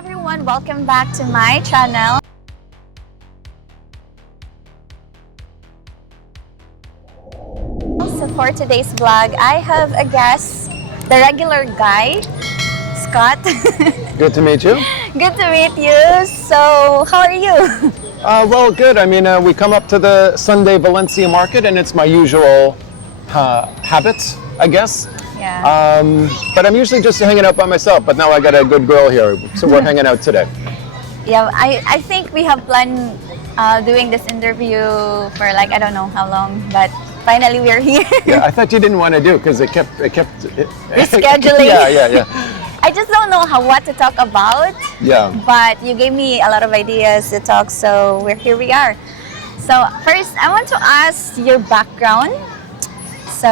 everyone, welcome back to my channel. So for today's vlog, I have a guest, the regular guy, Scott. Good to meet you. Good to meet you. So how are you? Well, good. I mean, we come up to the Sunday Valencia market and it's my usual habit, I guess. Yeah. But I'm usually just hanging out by myself, but now I got a good girl here, so we're hanging out today. Yeah, I think we have planned doing this interview for like, I don't know how long, but finally we're here. Yeah, I thought you didn't want to do because it kept Rescheduling. Yeah. I just don't know what to talk about. Yeah. But you gave me a lot of ideas to talk, so here we are. So first, I want to ask your background. So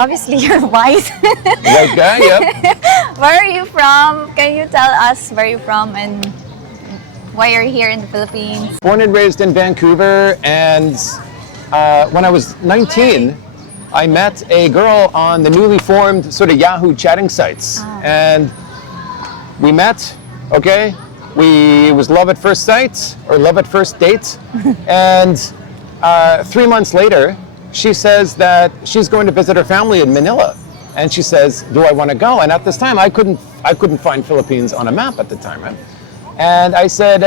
obviously you're white. White guy, yep. Where are you from? Can you tell us where you're from and why you're here in the Philippines? Born and raised in Vancouver, and when I was 19, I met a girl on the newly formed sort of Yahoo chatting sites. Oh. And we met, okay? It was love at first sight, or love at first date. And 3 months later, she says that she's going to visit her family in Manila. And she says, do I want to go? And at this time, I couldn't find Philippines on a map at the time, right? And I said,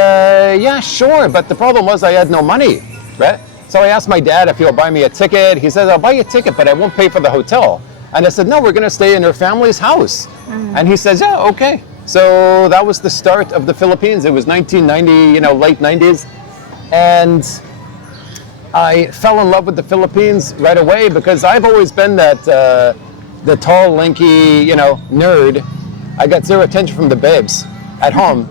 yeah, sure. But the problem was I had no money, right? So I asked my dad if he'll buy me a ticket. He says, I'll buy you a ticket, but I won't pay for the hotel. And I said, no, we're going to stay in her family's house. And he says, yeah, okay. So that was the start of the Philippines. It was 1990, late 90s. And I fell in love with the Philippines right away because I've always been that the tall, lanky, nerd. I got zero attention from the babes at home.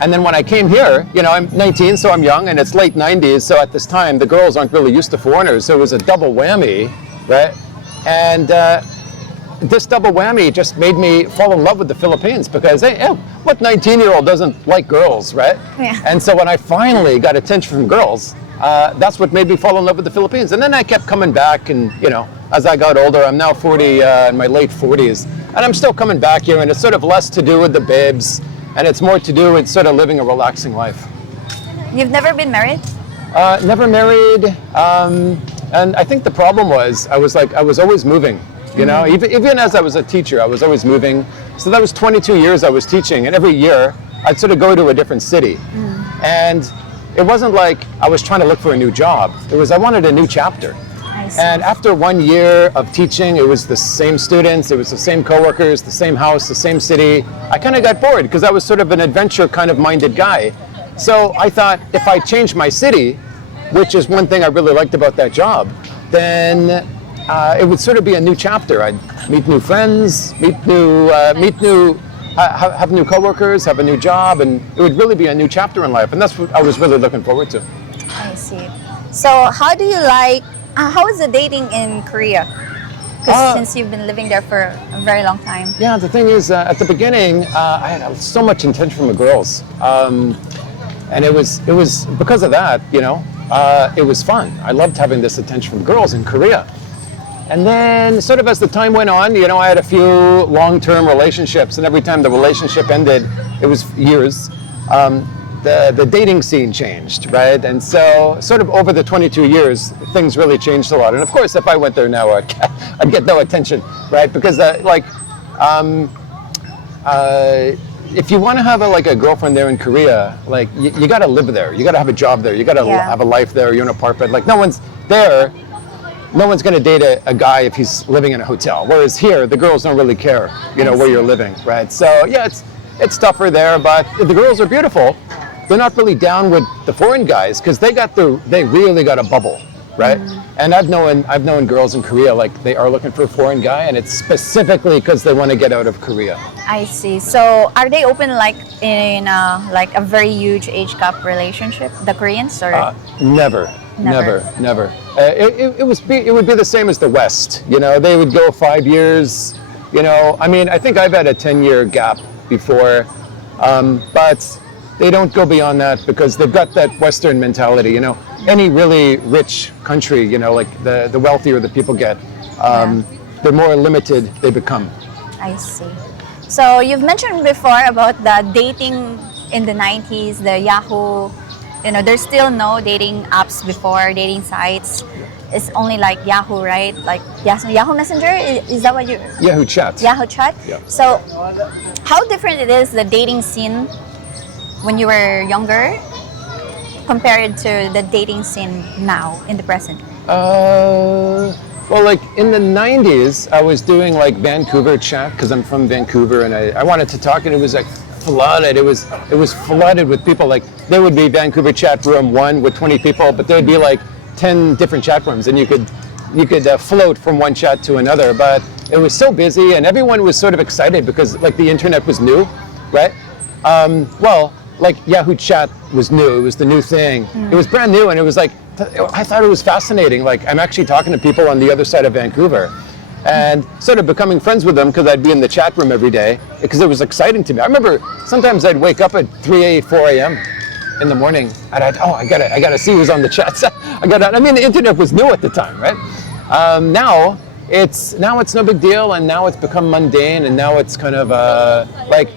And then when I came here, I'm 19, so I'm young, and it's late 90s, so at this time, the girls aren't really used to foreigners, so it was a double whammy, right? And this double whammy just made me fall in love with the Philippines because, hey, what 19-year-old doesn't like girls, right? Yeah. And so when I finally got attention from girls, that's what made me fall in love with the Philippines. And then I kept coming back, and as I got older, I'm now 40, in my late 40s, and I'm still coming back here, and it's sort of less to do with the babes, and it's more to do with sort of living a relaxing life. You've never been married? Never married, and I think the problem was I was always moving. Even as I was a teacher, I was always moving. So that was 22 years I was teaching, and every year I'd sort of go to a different city. And it wasn't like I was trying to look for a new job. It was I wanted a new chapter. I see. And after 1 year of teaching, it was the same students, it was the same coworkers, the same house, the same city. I kind of got bored because I was sort of an adventure kind of minded guy. So I thought if I changed my city, which is one thing I really liked about that job, then it would sort of be a new chapter. I'd meet new friends, have new coworkers, have a new job, and it would really be a new chapter in life. And that's what I was really looking forward to. I see. So how do you how is the dating in Korea? Because since you've been living there for a very long time. Yeah, the thing is, at the beginning, I had so much attention from the girls. And it was because of that, it was fun. I loved having this attention from girls in Korea. And then sort of as the time went on, I had a few long-term relationships, and every time the relationship ended, it was years, the dating scene changed, right? And so sort of over the 22 years, things really changed a lot. And of course, if I went there now, I'd get no attention, right? Because if you want to have a girlfriend there in Korea, you got to live there. You got to have a job there. You got to have a life there. You're in an apartment. No one's there. No one's going to date a guy if he's living in a hotel. Whereas here, the girls don't really care, where you're living, right? So yeah, it's tougher there, but the girls are beautiful. They're not really down with the foreign guys because they really got a bubble, right? And I've known girls in Korea they are looking for a foreign guy, and it's specifically because they want to get out of Korea. I see. So are they open in a very huge age gap relationship, the Koreans, or? Never. It would be the same as the West. They would go 5 years. I think I've had a 10-year gap before, but they don't go beyond that because they've got that Western mentality. Any really rich country, the wealthier the people get, the more limited they become. I see. So you've mentioned before about the dating in the 90s, the Yahoo. You know, there's still no dating apps before, dating sites. It's only like Yahoo, right? Like Yahoo Messenger. Is that what you? Yahoo Chat. Yahoo Chat. Yeah. So, how different it is the dating scene when you were younger compared to the dating scene now in the present? Well, like in the 90s, I was doing like Vancouver chat because I'm from Vancouver, and I wanted to talk, and it was like flooded. It was flooded with people. Like there would be Vancouver chat room 1 with 20 people, but there would be like 10 different chat rooms, and you could float from one chat to another. But it was so busy, and everyone was sort of excited because like the internet was new, right? Well, like Yahoo Chat was new. It was the new thing. It was brand new, and it was like, I thought it was fascinating. Like I'm actually talking to people on the other side of Vancouver and sort of becoming friends with them because I'd be in the chat room every day because it was exciting to me. I remember sometimes I'd wake up at 4 a.m. in the morning and I gotta see who's on the chat. I mean, the internet was new at the time, right? Now it's no big deal, and now it's become mundane, and now it's kind of like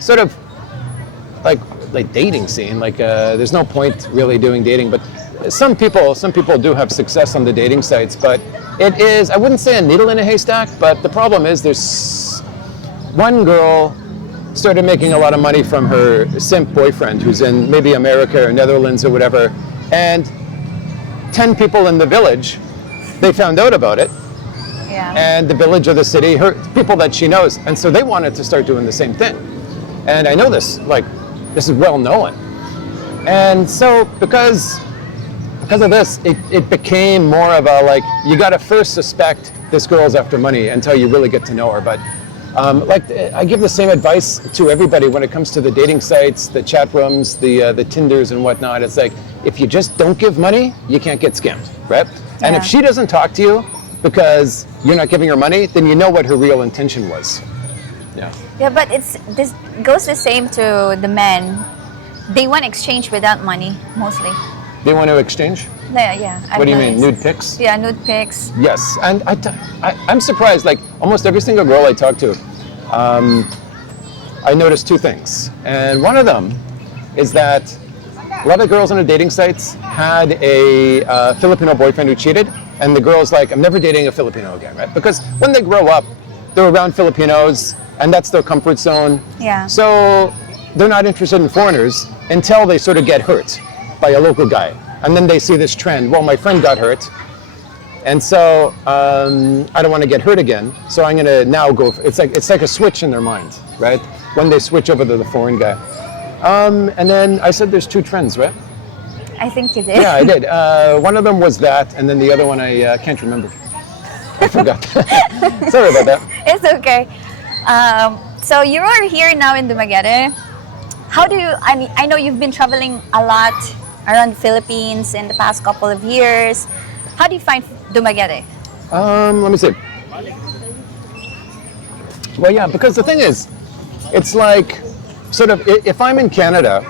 sort of like dating scene. Like there's no point really doing dating, but some people do have success on the dating sites, but it is, I wouldn't say a needle in a haystack, but the problem is there's one girl started making a lot of money from her simp boyfriend who's in maybe America or Netherlands or whatever, and 10 people in the village, they found out about it. Yeah. And the village or the city, her people that she knows, and so they wanted to start doing the same thing. And I know this, like, this is well known. And so because of this, it became more of a, like, you got to first suspect this girl's after money until you really get to know her. But like, I give the same advice to everybody when it comes to the dating sites, the chat rooms, the Tinders and whatnot. It's like, if you just don't give money, you can't get scammed, right? Yeah. And if she doesn't talk to you because you're not giving her money, then you know what her real intention was. Yeah. Yeah, but this goes the same to the men. They want exchange without money, mostly. They want to exchange? Yeah. What do you mean, nude pics? Yeah, nude pics. Yes, and I'm surprised, like almost every single girl I talk to, I noticed 2 things. And one of them is that a lot of girls on the dating sites had a Filipino boyfriend who cheated, and the girl's like, I'm never dating a Filipino again, right? Because when they grow up, they're around Filipinos, and that's their comfort zone. Yeah. So they're not interested in foreigners until they sort of get hurt by a local guy. And then they see this trend, well, my friend got hurt, and so I don't want to get hurt again, so I'm going to now go, it's like a switch in their mind, right? When they switch over to the foreign guy. And then I said there's 2 trends, right? I think you did. Yeah, I did. One of them was that, and then the other one I can't remember. I forgot. Sorry about that. It's okay. So you are here now in Dumaguete. How do you, I know you've been traveling a lot around the Philippines in the past couple of years. How do you find Dumaguete? Let me see. Well, yeah, because the thing is, it's like, sort of, if I'm in Canada,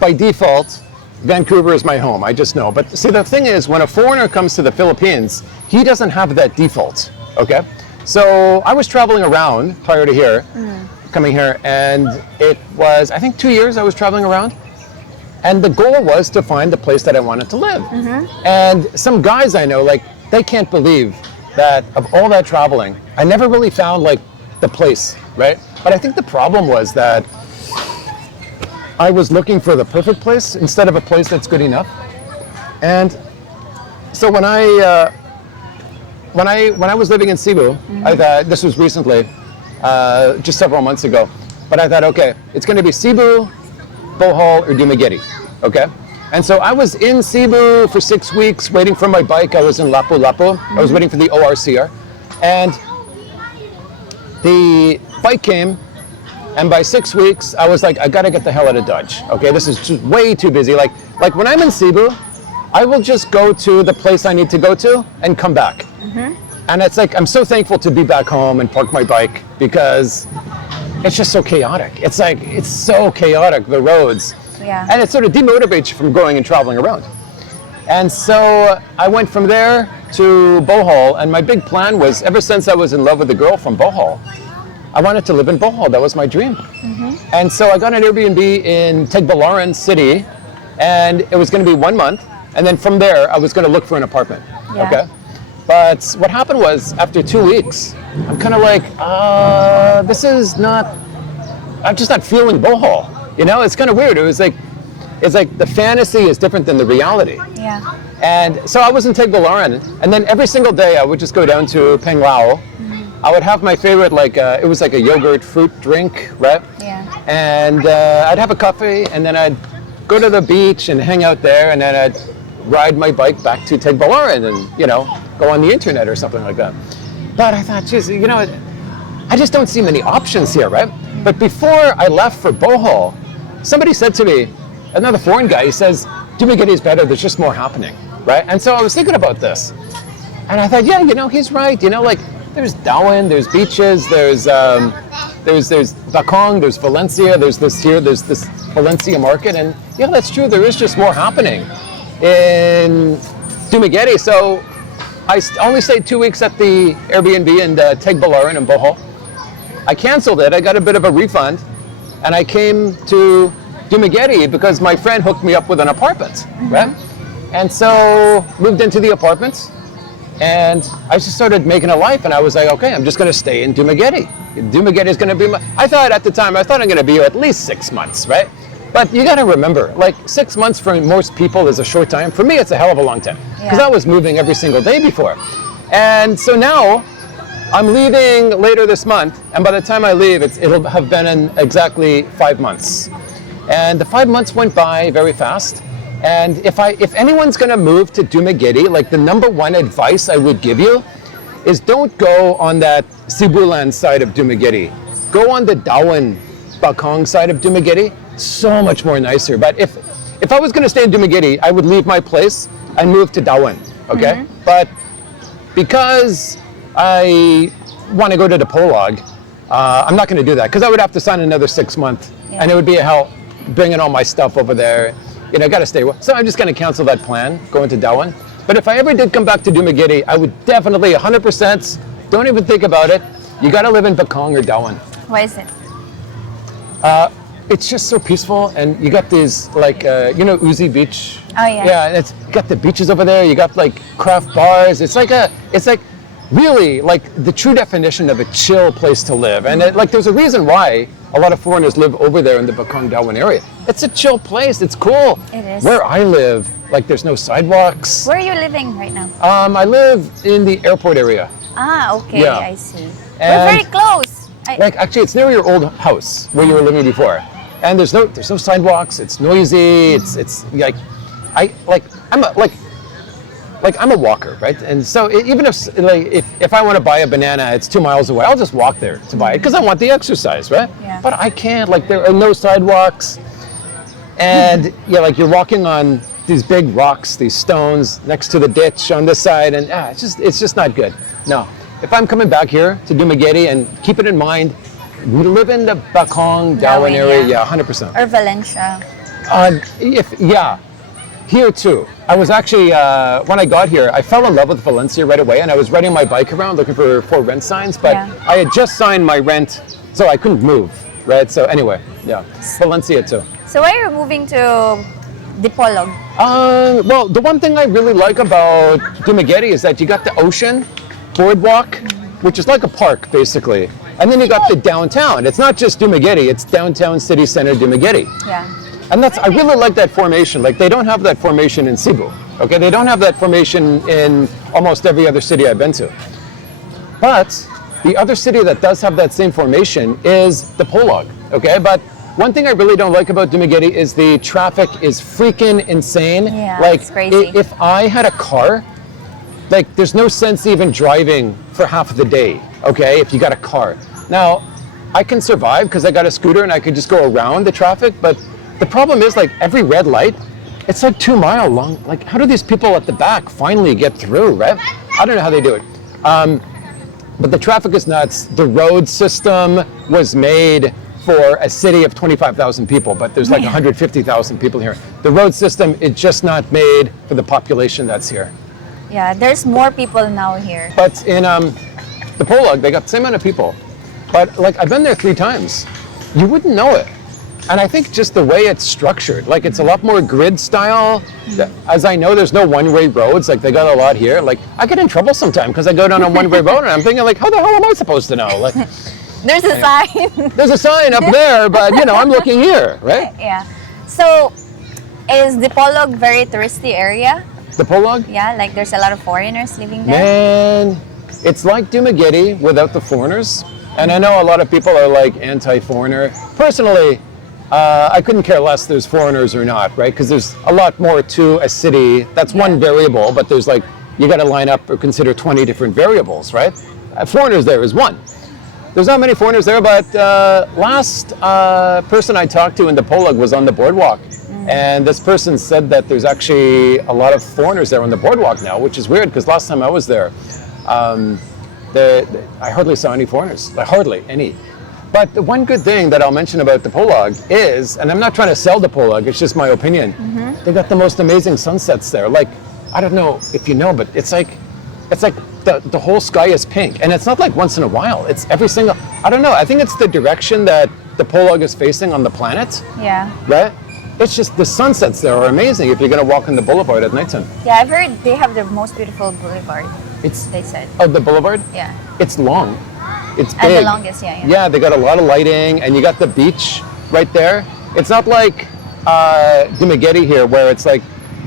by default, Vancouver is my home, I just know. But see, the thing is, when a foreigner comes to the Philippines, he doesn't have that default, okay? So I was traveling around prior to here, coming here, and it was, I think 2 years I was traveling around. And the goal was to find the place that I wanted to live. And some guys I know, like, they can't believe that of all that traveling, I never really found like the place, right? But I think the problem was that I was looking for the perfect place instead of a place that's good enough. And so when I was living in Cebu, I thought, this was recently, just several months ago, but I thought, okay, it's going to be Cebu, Bohol, or Dumaguete, okay? And so I was in Cebu for 6 weeks waiting for my bike. I was in Lapu-Lapu. I was waiting for the ORCR. And the bike came, and by 6 weeks, I was like, I gotta get the hell out of Dodge. Okay, this is just way too busy. Like when I'm in Cebu, I will just go to the place I need to go to and come back. And it's like, I'm so thankful to be back home and park my bike because it's just so chaotic. It's like, it's so chaotic, the roads. Yeah. And it sort of demotivates you from going and traveling around. And so I went from there to Bohol, and my big plan was, ever since I was in love with the girl from Bohol, I wanted to live in Bohol. That was my dream. And so I got an Airbnb in Tagbilaran City, and it was going to be 1 month. And then from there, I was going to look for an apartment. Yeah. Okay. But what happened was, after 2 weeks, I'm kind of like, this is not. I'm just not feeling Bohol. You know, it's kind of weird. It's like the fantasy is different than the reality. Yeah. And so I was in Tagbilaran, and then every single day I would just go down to Penglao. I would have my favorite, like, it was like a yogurt fruit drink, right? Yeah. And I'd have a coffee, and then I'd go to the beach and hang out there, and then I'd ride my bike back to Tagbilaran and, you know, go on the internet or something like that. But I thought, geez, you know, I just don't see many options here, right? But before I left for Bohol, somebody said to me, another foreign guy, he says, Dumaguete is better, there's just more happening, right? And so I was thinking about this. And I thought, yeah, you know, he's right. You know, like, there's Darwin, there's beaches, there's Bacong, there's Valencia, there's this Valencia market. And yeah, that's true, there is just more happening in Dumaguete. So I only stayed 2 weeks at the Airbnb in Tagbilaran in Bohol. I canceled it, I got a bit of a refund, and I came to Dumaguete because my friend hooked me up with an apartment, right? And so moved into the apartment, and I just started making a life, and I was like, okay, I'm just gonna stay in Dumaguete. Dumaguete is gonna be I thought at the time, I'm gonna be here at least 6 months, right? But you gotta remember, like 6 months for most people is a short time. For me, it's a hell of a long time, because I was moving every single day before. And so now, I'm leaving later this month, and by the time I leave, it'll have been in exactly 5 months. And the 5 months went by very fast. And if anyone's gonna move to Dumaguete, like the number one advice I would give you is don't go on that Cebulan side of Dumaguete. Go on the Dawan, Bacong side of Dumaguete. So much more nicer. But if I was gonna stay in Dumaguete, I would leave my place and move to Dawan, okay? But because I want to go to Dipolog, I'm not going to do that because I would have to sign another 6 months, and it would be a hell bringing all my stuff over there. You know, I got to stay. So I'm just going to cancel that plan, going to Dawan. But if I ever did come back to Dumaguete, I would definitely 100%. Don't even think about it. You got to live in Bacong or Dawan. Why is it? It's just so peaceful, and you got these like you know, Uzi Beach. Oh yeah. Yeah, and you got the beaches over there. You got like craft bars. It's like really like the true definition of a chill place to live. And like there's a reason why a lot of foreigners live over there in the Bacong Dawan area. It's a chill place. It's cool. It is. Where I live, like there's no sidewalks. Where are you living right now? I live in the airport area. Ah, okay, Yeah. I see. We're And- very close. Like actually, it's near your old house where you were living before, and there's no sidewalks. It's noisy. It's like I'm a walker, right? And so even if I want to buy a banana, it's 2 miles away. I'll just walk there to buy it because I want the exercise, right? Yeah. But I can't. Like there are no sidewalks, and like you're walking on these big rocks, these stones next to the ditch on this side, and it's just not good. No. If I'm coming back here to Dumaguete, and keep it in mind, we live in the Bacong, Dawan area, yeah, 100%. Or Valencia. Here too. I was actually, when I got here, I fell in love with Valencia right away, and I was riding my bike around looking for rent signs, but I had just signed my rent, so I couldn't move, right? So anyway, yeah, Valencia too. So why are you moving to Dipolog? Well, the one thing I really like about Dumaguete is that you got the ocean, boardwalk, which is like a park basically, and then you got the downtown. It's not just Dumaguete, it's downtown city center Dumaguete. Yeah. And I really like that formation. Like they don't have that formation in Cebu, okay? They don't have that formation in almost every other city I've been to. But the other city that does have that same formation is Dipolog, okay? But one thing I really don't like about Dumaguete is the traffic is freaking insane. Yeah, like it's crazy. If I had a car, like there's no sense even driving for half of the day, okay, if you got a car. Now, I can survive because I got a scooter and I could just go around the traffic, but the problem is like every red light, it's like 2 mile long. Like how do these people at the back finally get through, right? I don't know how they do it. But the traffic is nuts. The road system was made for a city of 25,000 people, but there's like 150,000 people here. The road system is just not made for the population that's here. Yeah, there's more people now here. But in Dipolog, they got the same amount of people. But like I've been there 3 times. You wouldn't know it. And I think just the way it's structured, like it's a lot more grid style. As I know, there's no one-way roads. Like they got a lot here. Like I get in trouble sometimes because I go down a one-way road and I'm thinking like, how the hell am I supposed to know? Like There's a sign. there's a sign up there, but you know, I'm looking here, right? Yeah. So, is Dipolog very touristy area? Dipolog? Yeah, like there's a lot of foreigners living there. Man, it's like Dumaguete without the foreigners. And I know a lot of people are like anti-foreigner. Personally, I couldn't care less there's foreigners or not, right? Because there's a lot more to a city. That's one variable, but there's like, you got to line up or consider 20 different variables, right? Foreigners there is one. There's not many foreigners there, but last person I talked to in Dipolog was on the boardwalk. And this person said that there's actually a lot of foreigners there on the boardwalk now, which is weird because last time I was there, I hardly saw any foreigners, like hardly any. But the one good thing that I'll mention about Dipolog is, and I'm not trying to sell Dipolog, it's just my opinion, they got the most amazing sunsets there. Like, I don't know if you know, but it's like the whole sky is pink. And it's not like once in a while, it's every single, I don't know, I think it's the direction that Dipolog is facing on the planet. Yeah. Right? It's just the sunsets there are amazing if you're going to walk on the boulevard at nighttime. Yeah, I've heard they have the most beautiful boulevard. It's They said. oh, the boulevard? Yeah. It's long. It's big. And the longest, yeah. Yeah, they got a lot of lighting, and you got the beach right there. It's not like Dumaguete here, where it's like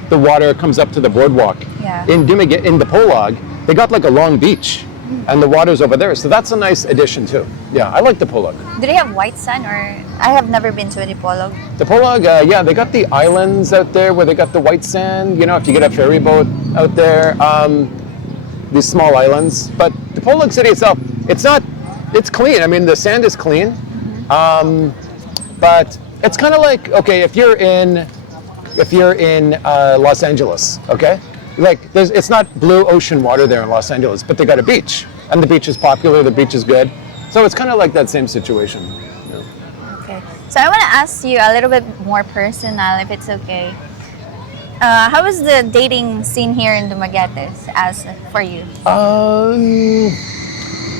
the water comes up to the boardwalk. Yeah. In Dumaguete, in Dipolog, they got like a long beach, and the water's over there. So that's a nice addition too. Yeah, I like Dipolog. Do they have white sand or? I have never been to a Dipolog. Dipolog, yeah, they got the islands out there where they got the white sand. You know, if you get a ferry boat out there, these small islands. But Dipolog city itself, it's clean. I mean, the sand is clean. But it's kind of like, okay, if you're in Los Angeles, okay, like it's not blue ocean water there in Los Angeles, but they got a beach, and the beach is popular. The beach is good, so it's kind of like that same situation. Okay. So I want to ask you a little bit more personal, if it's okay. How is the dating scene here in Dumaguete as for you?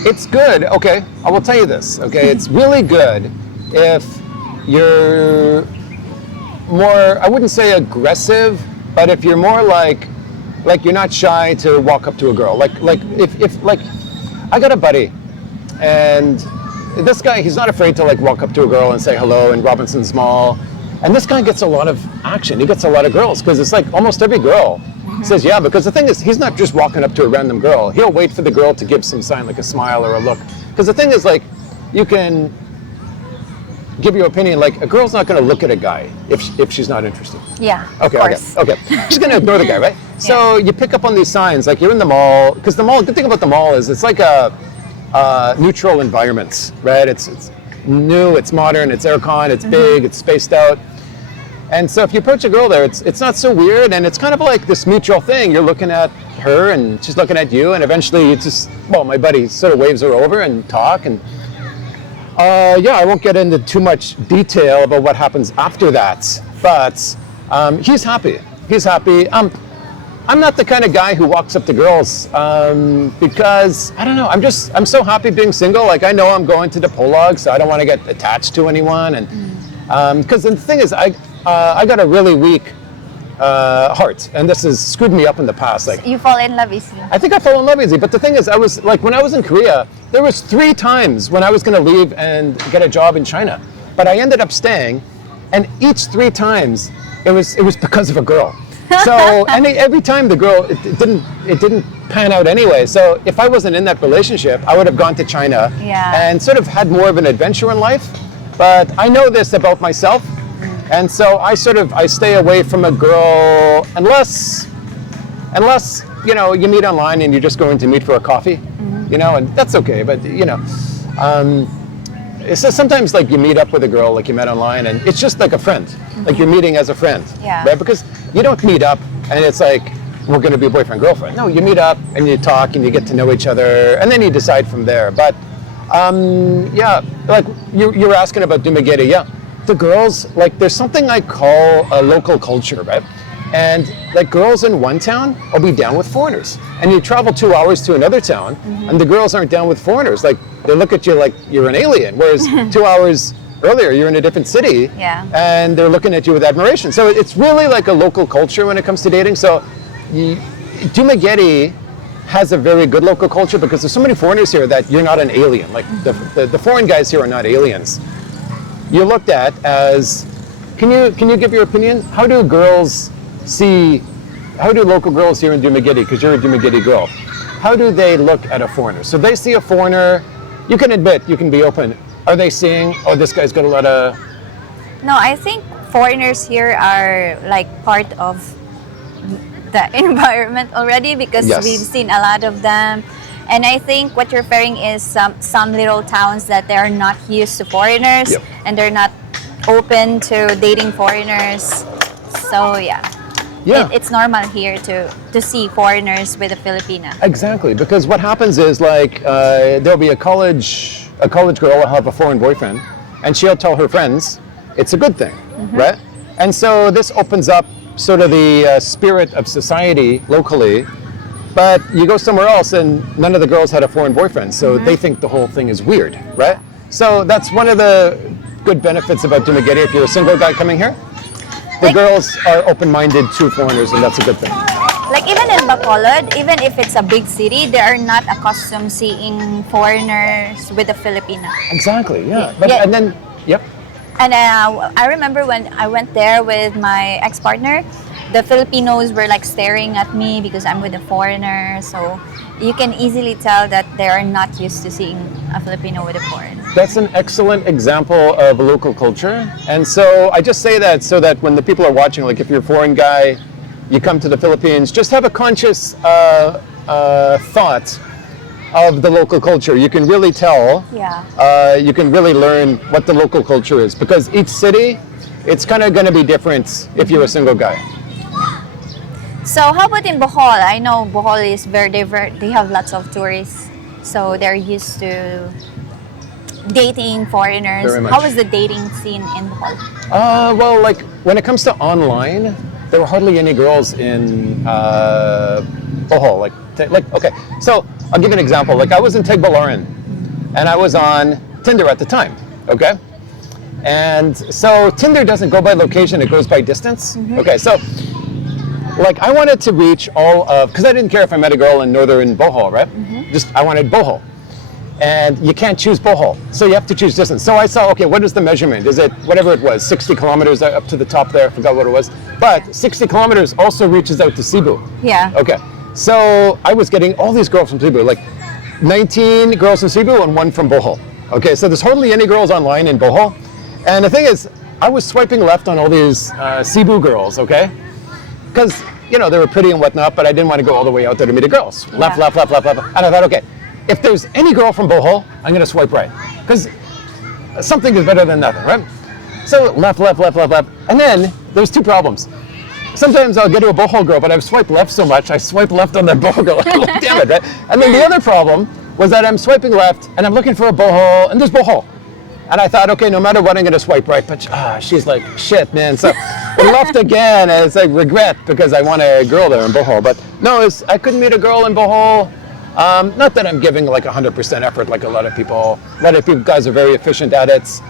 It's good. Okay, I will tell you this. Okay, it's really good if you're more, I wouldn't say aggressive, but if you're more like you're not shy to walk up to a girl. Like if I got a buddy, and this guy, he's not afraid to like walk up to a girl and say hello in Robinson's Mall. And this guy gets a lot of action. He gets a lot of girls because it's like almost every girl says yeah, because the thing is, he's not just walking up to a random girl. He'll wait for the girl to give some sign, like a smile or a look. Because the thing is, like, you can give your opinion, like a girl's not going to look at a guy if she's not interested. Yeah. Okay, of course. okay. She's going to ignore the guy, right? So you pick up on these signs, like you're in the mall, because the mall, good thing about the mall is it's like a neutral environment, right? It's new, it's modern, it's aircon, it's big, it's spaced out. And so if you approach a girl there, it's not so weird, and it's kind of like this mutual thing. You're looking at her and she's looking at you, and eventually you just, well, my buddy sort of waves her over and talk, and yeah, I won't get into too much detail about what happens after that, but he's happy. He's happy. I'm not the kind of guy who walks up to girls because, I don't know, I'm so happy being single. Like, I know I'm going to Dipolog, so I don't want to get attached to anyone, and because the thing is, I got a really weak heart, and this has screwed me up in the past. Like, You fall in love easily. I think I fell in love easy, but the thing is, I was like, when I was in Korea, there was 3 times when I was going to leave and get a job in China, but I ended up staying, and each 3 times it was because of a girl. So every time the girl, it didn't pan out anyway. So if I wasn't in that relationship, I would have gone to China and sort of had more of an adventure in life. But I know this about myself. And so I stay away from a girl unless you know, you meet online and you're just going to meet for a coffee, you know, and that's okay. But you know, so sometimes like you meet up with a girl like you met online, and it's just like a friend, like you're meeting as a friend, right? Because you don't meet up and it's like we're going to be boyfriend girlfriend. No, you meet up and you talk and you get to know each other, and then you decide from there. But yeah, like you were asking about Dumaguete, yeah. The girls, like, there's something I call a local culture, right? And like girls in one town will be down with foreigners. And you travel 2 hours to another town and the girls aren't down with foreigners. Like they look at you like you're an alien. Whereas 2 hours earlier, you're in a different city and they're looking at you with admiration. So it's really like a local culture when it comes to dating. So Dumaguete has a very good local culture because there's so many foreigners here that you're not an alien. Like the foreign guys here are not aliens. You're looked at as, can you give your opinion? How do local girls here in Dumaguete, because you're a Dumaguete girl, how do they look at a foreigner? So they see a foreigner, you can admit, you can be open. Are they seeing, oh, this guy's got a lot of... No, I think foreigners here are like part of the environment already because we've seen a lot of them. And I think what you're referring is some little towns that they are not used to foreigners and they're not open to dating foreigners. So it's normal here to see foreigners with a Filipina. Exactly, because what happens is like there'll be a college girl will have a foreign boyfriend and she'll tell her friends it's a good thing, right? And so this opens up sort of the spirit of society locally, but you go somewhere else and none of the girls had a foreign boyfriend, so they think the whole thing is weird, right? So that's one of the good benefits about Dumaguete if you're a single guy coming here. The girls are open-minded to foreigners, and that's a good thing. Like even in Bacolod, even if it's a big city, they are not accustomed seeing foreigners with a Filipina. Exactly, yeah. And then, And I remember when I went there with my ex-partner, the Filipinos were like staring at me because I'm with a foreigner. So you can easily tell that they are not used to seeing a Filipino with a foreigner. That's an excellent example of local culture. And so I just say that so that when the people are watching, like if you're a foreign guy, you come to the Philippines, just have a conscious thought of the local culture. You can really tell, you can really learn what the local culture is because each city, it's kind of going to be different if you're a single guy. So how about in Bohol? I know Bohol is very diverse. They have lots of tourists, so they're used to dating foreigners. Very much. How was the dating scene in Bohol? Well, like when it comes to online, there were hardly any girls in Bohol. Like okay, so I'll give you an example. Like I was in Tagbilaran, and I was on Tinder at the time. Okay, and so Tinder doesn't go by location; it goes by distance. Okay, so like I wanted to reach all of, because I didn't care if I met a girl in northern Bohol, right? Just I wanted Bohol. And you can't choose Bohol, so you have to choose distance. So I saw, okay, what is the measurement? Is it whatever it was, 60 kilometers up to the top there? I forgot what it was. But 60 kilometers also reaches out to Cebu. Yeah. Okay, so I was getting all these girls from Cebu, like 19 girls from Cebu and one from Bohol. Okay, so there's hardly any girls online in Bohol. And the thing is, I was swiping left on all these Cebu girls, okay? Because, you know, they were pretty and whatnot, but I didn't want to go all the way out there to meet the girls. Left. And I thought, okay, if there's any girl from Bohol, I'm going to swipe right. Because something is better than nothing, right? So left. And then there's two problems. Sometimes I'll get to a Bohol girl, but I've swiped left so much, I swipe left on that Bohol girl. Damn it, right? And then the other problem was that I'm swiping left, and I'm looking for a Bohol, and there's Bohol. And I thought, okay, no matter what, I'm going to swipe right. But she's like, shit, man. So left again, and it's like regret because I want a girl there in Bohol. But no, I couldn't meet a girl in Bohol. Not that I'm giving like 100% effort like a lot of people. A lot of people guys are very efficient at it.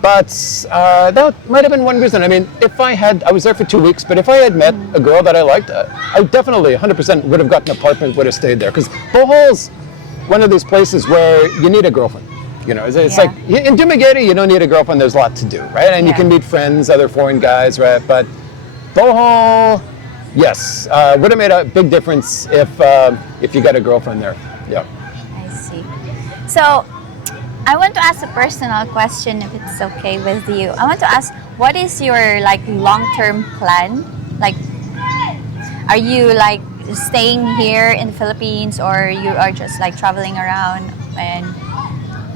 But that might have been one reason. I mean, I was there for 2 weeks, but if I had met a girl that I liked, I definitely 100% would have gotten an apartment, would have stayed there. Because Bohol's one of these places where you need a girlfriend. You know, it's like, in Dumaguete, you don't need a girlfriend, there's a lot to do, right? And you can meet friends, other foreign guys, right? But Bohol, yes, would have made a big difference if you got a girlfriend there. Yeah. I see. So, I want to ask a personal question, if it's okay with you. I want to ask, what is your like long-term plan? Like, are you like staying here in the Philippines, or you are just like traveling around and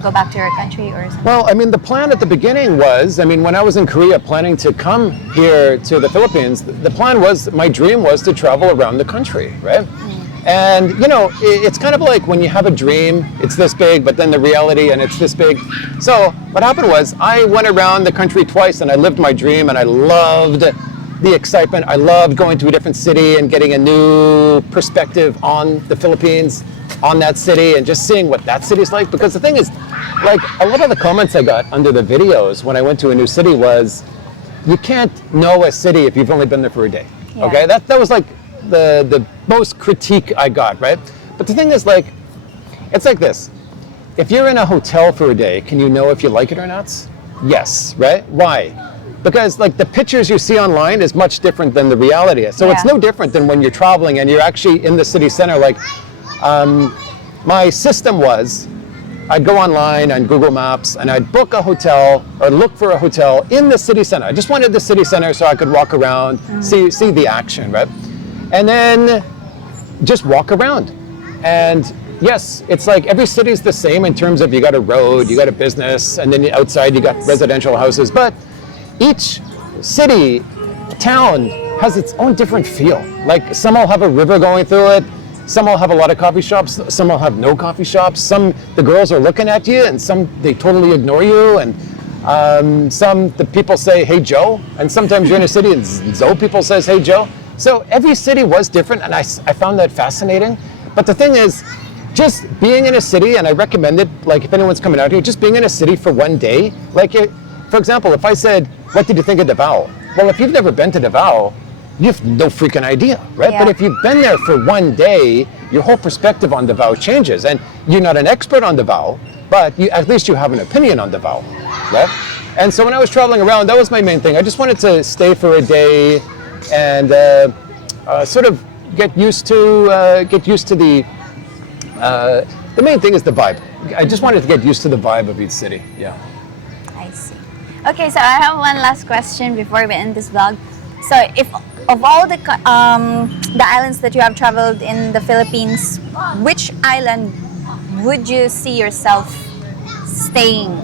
go back to your country or something? Well, I mean, the plan at the beginning was, when I was in Korea planning to come here to the Philippines, the plan was, my dream was to travel around the country, right? And, you know, it's kind of like when you have a dream, it's this big, but then the reality and it's this big. So what happened was I went around the country twice and I lived my dream and I loved the excitement. I loved going to a different city and getting a new perspective on the Philippines, on that city, and just seeing what that city's like. Because the thing is, like, a lot of the comments I got under the videos when I went to a new city was, you can't know a city if you've only been there for a day. Yeah. Okay, that was like the most critique I got, right? But the thing is, like, it's like this. If you're in a hotel for a day, can you know if you like it or not? Yes, right? Why? Because like the pictures you see online is much different than the reality. So it's Yeah. no different than when you're traveling and you're actually in the city center. Like my system was, I'd go online on Google Maps and I'd book a hotel or look for a hotel in the city center. I just wanted the city center so I could walk around, see the action, right? And then just walk around. And yes, it's like every city's the same in terms of you got a road, you got a business, and then outside you got residential houses. But each city, town has its own different feel. Like some will have a river going through it, some will have a lot of coffee shops, some will have no coffee shops. Some, the girls are looking at you, and some they totally ignore you, and some the people say, "Hey Joe," and sometimes you're in a city and Zoe people says, "Hey Joe." So every city was different, and I found that fascinating. But the thing is, just being in a city, and I recommend it, like if anyone's coming out here, just being in a city for one day. Like, for example, if I said, "What did you think of Davao?" Well, if you've never been to Davao, you have no freaking idea, right? Yeah. But if you've been there for one day, your whole perspective on Davao changes. And you're not an expert on Davao, but at least you have an opinion on Davao, right? And so when I was traveling around, that was my main thing. I just wanted to stay for a day and sort of get used to the main thing is the vibe. I just wanted to get used to the vibe of each city. Yeah. I see. Okay, so I have one last question before we end this vlog. So, if of all the islands that you have traveled in the Philippines, which island would you see yourself staying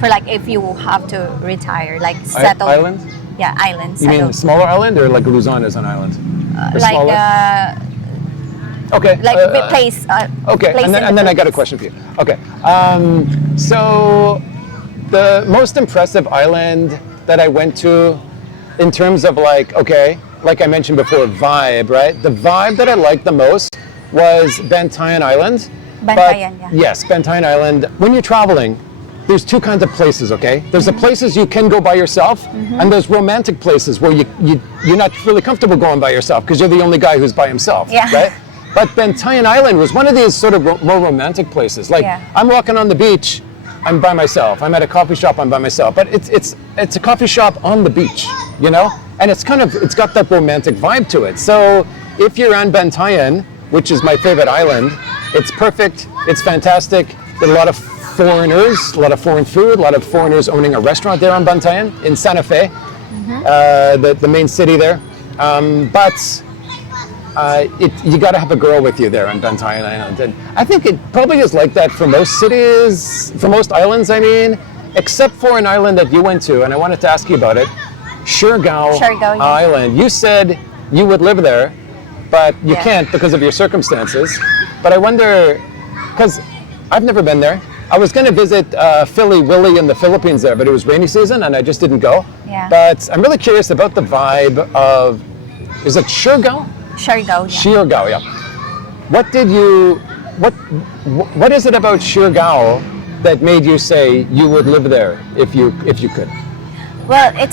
for, like, if you have to retire, like settle? Island? Yeah, island. You mean settle. smaller island or like Luzon is an island? Or Like smaller? Okay. place. Okay, place and then I got a question for you. Okay, so the most impressive island that I went to, in terms of like, okay, like I mentioned before, vibe, right? The vibe that I liked the most was Bantayan Island. Bantayan, yeah. Yes, Bantayan Island. When you're traveling, there's two kinds of places, okay? There's the places you can go by yourself, and there's romantic places where you're not really comfortable going by yourself because you're the only guy who's by himself, Yeah. right? But Bantayan Island was one of these sort of more romantic places. Like, Yeah. I'm walking on the beach, I'm by myself. I'm at a coffee shop, I'm by myself. But it's a coffee shop on the beach, you know? And it's got that romantic vibe to it. So if you're on Bantayan, which is my favorite island, it's perfect, it's fantastic. There are a lot of foreigners, a lot of foreign food, a lot of foreigners owning a restaurant there on Bantayan in Santa Fe, the main city there. You got to have a girl with you there on Bantayan Island. And I think it probably is like that for most cities, for most islands, I mean, except for an island that you went to, and I wanted to ask you about it, Siargao Siargao, yeah. Island. You said you would live there, but you Yeah. can't because of your circumstances. But I wonder, because I've never been there. I was going to visit Philly Willie in the Philippines there, but it was rainy season and I just didn't go. Yeah. But I'm really curious about the vibe of, is it Siargao? Siargao, yeah. Siargao, yeah. What is it about Siargao that made you say you would live there if you could? Well, it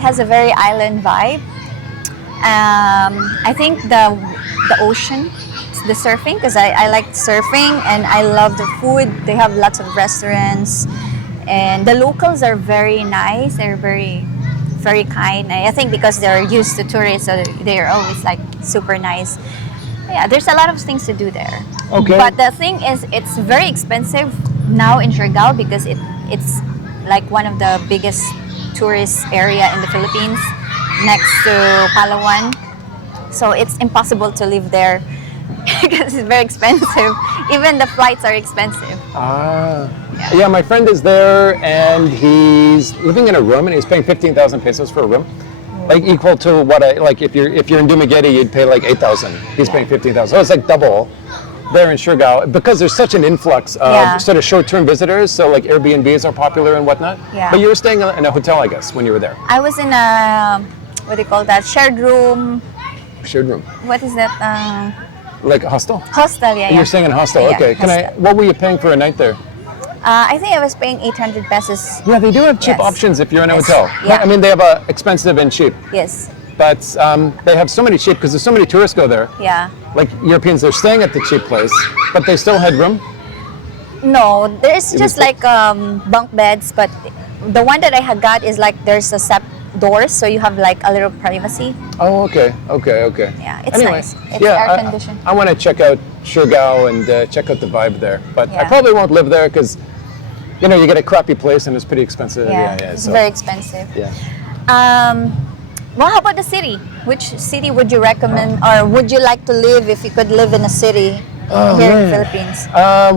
has a very island vibe. I think the ocean, the surfing, because I like surfing and I love the food. They have lots of restaurants, and the locals are very nice. They're very, very kind. I think because they're used to tourists, so they're always like super nice. Yeah, there's a lot of things to do there. Okay. But the thing is, it's very expensive now in Siargao because it's like one of the biggest tourist area in the Philippines, next to Palawan. So it's impossible to live there because it's very expensive. Even the flights are expensive. Yeah, my friend is there and he's living in a room and he's paying 15,000 pesos for a room. Like equal to what if you're in Dumaguete, you'd pay like 8,000. He's paying 15,000. So it's like double there in Siargao because there's such an influx of Yeah. sort of short-term visitors. So like Airbnbs are popular and whatnot. Yeah. But you were staying in a hotel, I guess, when you were there. I was in a what do you call that? Shared room. Shared room. What is that? Like a hostel? Hostel, yeah. You're saying in hostel. Yeah, Okay. What were you paying for a night there? I think I was paying 800 pesos. Yeah, they do have cheap Yes. options if you're in a Yes. hotel. Yeah. I mean, they have expensive and cheap, Yes. but they have so many cheap because there's so many tourists go there. Yeah. Like Europeans, they're staying at the cheap place, but they still had room. No, there's It just was- like bunk beds, but the one that I had got is like there's a doors, so you have like a little privacy. Oh, okay. Yeah, it's Anyway, nice. It's air conditioned. I want to check out Siargao and check out the vibe there, but I Yeah. probably won't live there because, you know, you get a crappy place and it's pretty expensive. It's so, very expensive. Yeah. Well, how about the city? Which city would you recommend, or would you like to live if you could live in a city here in the Philippines?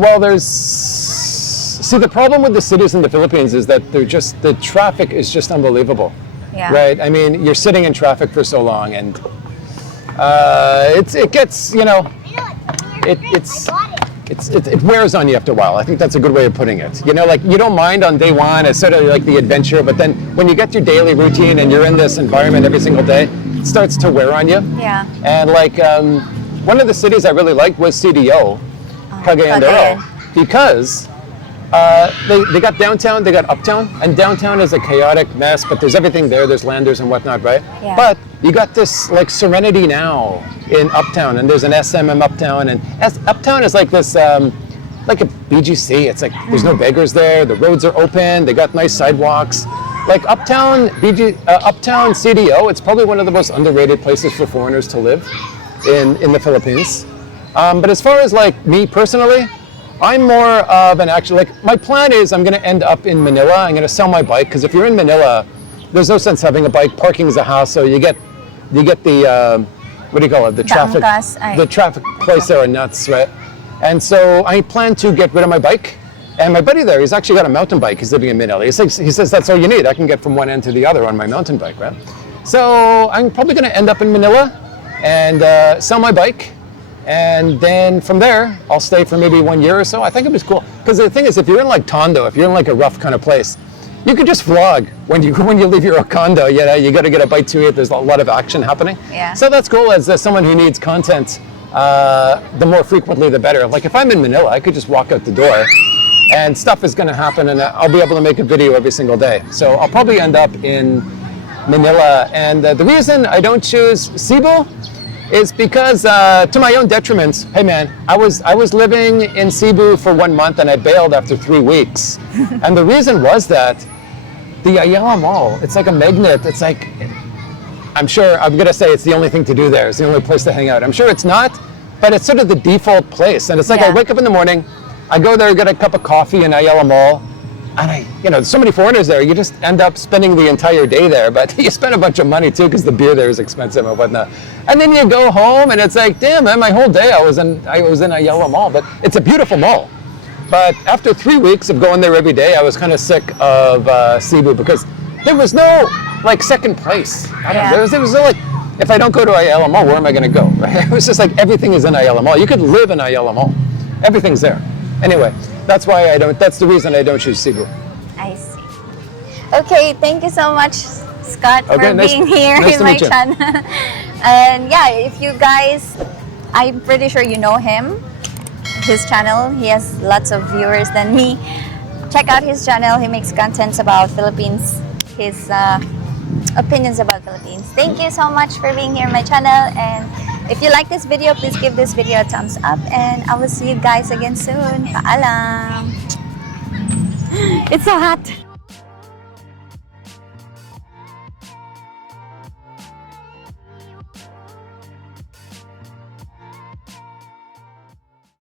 Well, see, the problem with the cities in the Philippines is that the traffic is just unbelievable. Yeah. Right? I mean, you're sitting in traffic for so long, and it gets, you know, it wears on you after a while. I think that's a good way of putting it. You know, like you don't mind on day one, it's sort of like the adventure, but then when you get your daily routine and you're in this environment every single day, it starts to wear on you. Yeah. And like one of the cities I really liked was CDO, Cagayan de Oro, because they got downtown, they got uptown, and downtown is a chaotic mess, but there's everything there, there's landers and whatnot, right? Yeah. But you got this like serenity now in uptown, and there's an SMM uptown, and uptown is like this, like a BGC. It's like there's no beggars there, the roads are open, they got nice sidewalks. Like uptown CDO, it's probably one of the most underrated places for foreigners to live in the Philippines. But as far as like me personally, I'm more of an like my plan is I'm going to end up in Manila. I'm going to sell my bike because if you're in Manila, there's no sense having a bike. Parking is a hassle. You get the what do you call it? The traffic. The traffic place there are nuts, right? And so I plan to get rid of my bike. And my buddy there, he's actually got a mountain bike. He's living in Manila. He says that's all you need. I can get from one end to the other on my mountain bike, right? So I'm probably going to end up in Manila and sell my bike. And then from there, I'll stay for maybe 1 year or so. I think it was cool. Because the thing is, if you're in like Tondo, if you're in like a rough kind of place, you could just vlog when you leave your condo. You know, you got to get a bite to eat. There's a lot of action happening. Yeah. So that's cool as someone who needs content. The more frequently, the better. Like if I'm in Manila, I could just walk out the door, and stuff is going to happen, and I'll be able to make a video every single day. So I'll probably end up in Manila. And the reason I don't choose Cebu is because, to my own detriment, hey man, I was living in Cebu for 1 month and I bailed after 3 weeks. And the reason was that the Ayala Mall, it's like a magnet. It's like, I'm sure, I'm gonna say it's the only thing to do there. It's the only place to hang out. I'm sure it's not, but it's sort of the default place. And it's like I wake up in the morning, I go there, get a cup of coffee in Ayala Mall, and there's so many foreigners there, you just end up spending the entire day there, but you spend a bunch of money too because the beer there is expensive and whatnot. And then you go home and it's like, damn man, my whole day I was in Ayala Mall, but it's a beautiful mall. But after 3 weeks of going there every day, I was kind of sick of Cebu because there was no like second place. There was no like, if I don't go to Ayala Mall, where am I going to go? Right? It was just like everything is in Ayala Mall. You could live in Ayala Mall. Everything's there. Anyway, that's the reason I don't choose Cebu. I see. Okay, thank you so much, Scott, for being here nice in to my meet you. channel. And yeah, if you guys, I'm pretty sure you know him, his channel. He has lots of viewers than me. Check out his channel. He makes contents about Philippines, his opinions about Philippines. Thank you so much for being here in my channel. And if you like this video, please give this video a thumbs up. And I will see you guys again soon. Paalam! It's so hot!